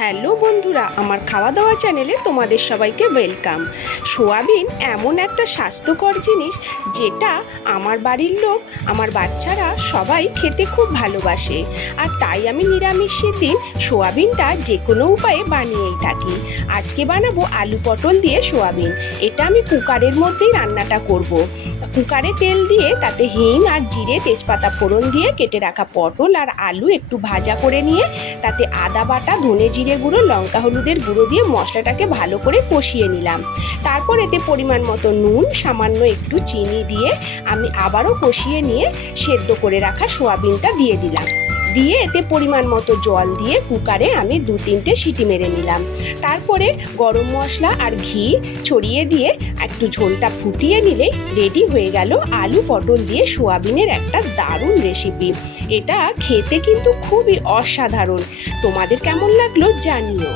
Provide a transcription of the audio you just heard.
Hello বন্ধুরা, আমার খাওয়া দাওয়া চ্যানেলে তোমাদের সবাইকে ওয়েলকাম। সোয়াবিন এমন একটা স্বাস্থ্যকর জিনিস যেটা আমার বাড়ির লোক, আমার বাচ্চারা সবাই খেতে খুব ভালোবাসে। আর তাই আমি নিরামিষের দিন সোয়াবিনটা যে কোনো উপায়ে বানিয়েই থাকি। আজকে বানাবো আলু পটল দিয়ে সোয়াবিন। এটা আমি কুকারের মধ্যেই রান্নাটা করব। কুকারে তেল দিয়ে তাতে হিং আর জিরে তেজপাতা ফোড়ন দিয়ে কেটে রাখা পটল আর আলু একটু ভাজা করে নিয়ে তাতে আদা বাটা, ধনে জিরে গুঁড়ো, লঙ্কা হলুদের গুঁড়ো দিয়ে মশলাটাকে ভালো করে কষিয়ে নিলাম। তারপর এতে পরিমাণ মতো নুন, সামান্য একটু চিনি দিয়ে আমি আবারও কষিয়ে নিয়ে সেদ্ধ করে রাখা সোয়াবিনটা দিয়ে দিলাম। দিয়ে এতে পরিমাণ মতো জল দিয়ে কুকারে আমি 2-3টে সিটি মেরে নিলাম। তারপরে গরম মশলা আর ঘি ছড়িয়ে দিয়ে একটু ঝোলটা ফুটিয়ে নিলে রেডি হয়ে গেল আলু পটল দিয়ে সোয়াবিনের একটা দারুণ রেসিপি। এটা খেতে কিন্তু খুবই অসাধারণ। তোমাদের কেমন লাগলো জানিও।